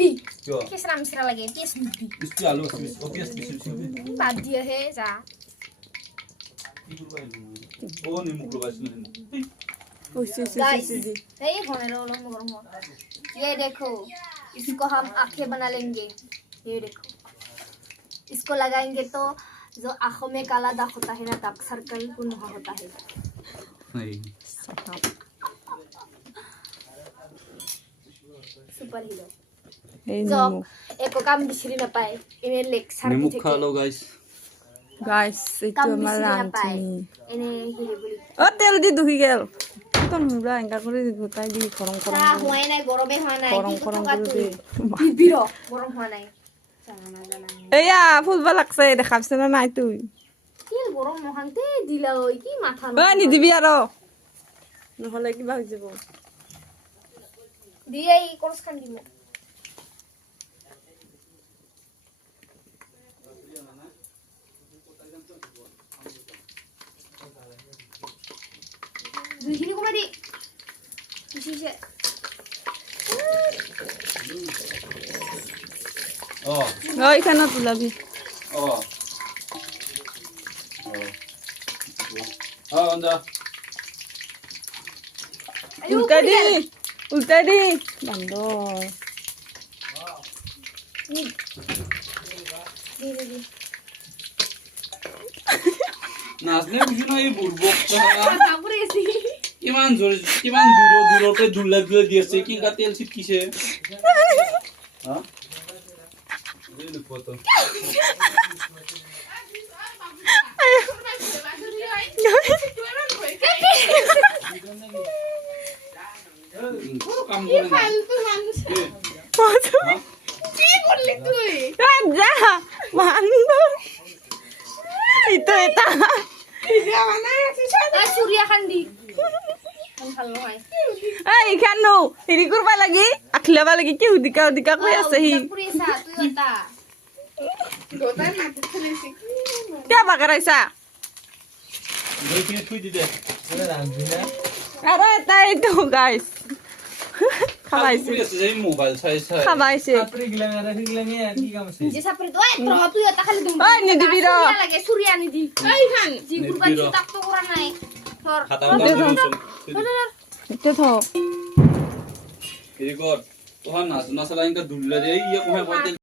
নিবি কিয় কেঁচা মিশ্রা লাগে পিয়াজ নিবি ইস্তি আলু আছে ও পিয়াজ পিছে বাদ দিয়ে হে যা কি করবাই ও নিমু করবাইছিল गाइस ये होने रोलो मगर हो ये देखो इसको हम आंखें बना लेंगे ये देखो इसको लगाएंगे तो जो आंखों में काला दाग होता है ना डार्क सर्कल वो नहीं होता है नहीं सुपर हीरो जो एक काम बिछड़ी ना पाए इन्हें लेग सर निमु खा लो गाइस itu malam इन्हें हीरो बोली oh tel di duhi gel ton mura enggak kuri gutai di korong তা হয় নাই গরমে হয় নাই korong korong kuri বিবিরো গরম হয় নাই জানা জানা eya ফুলবা লাগছে দেখাবছ না নাই তুই কি গরম মহান্তে দিলা ওই কি মাথা ওই নি দিবি আরো নহলে কিবা হৈ যাব দিয়ে এই কোর্স খান দিব দুইখিনি কমা দি কিছে 어 ওই খানা তুলাবি 어 온다 ultai di bandor নাচনে বুঝি না এই বুড়বকটা তারপরে এসি কিমান জোরে কিমান দূরতে ঝুল্লা দিয়ে দিয়েছে কি গা তেল ছিটকিছে হ্যাঁ এই লোক কত কাম করে না কি করলি তুই যা বান্দর itu eta সূর্যা খান্দি ভালো হয় এই কেন হেৰি কৰবা লাগি আখলাবা লাগি কি হুদিকা হুদিকা কৈ আছে হি পুৰি সা তুই ওটা গোটাই মাটি খেলেছি কিয় বাগৰাইছা দেখি থুই দি দে আরে এটাই তো গাইস খাবাইছে এই মোবাইল চাই চাই খাবাইছে যে সাপরে তো এত তুই ওটা খালি দুম ওই নি দিবি র লাগে সূর্যা নি দি এই খান জি কুরবানি তাক তো করা নাই তোর খাতা উঠা এটা তো এই কর তোহার নাচ নাচ লাইনটা দুললে রে ইয়া কোহে কইতে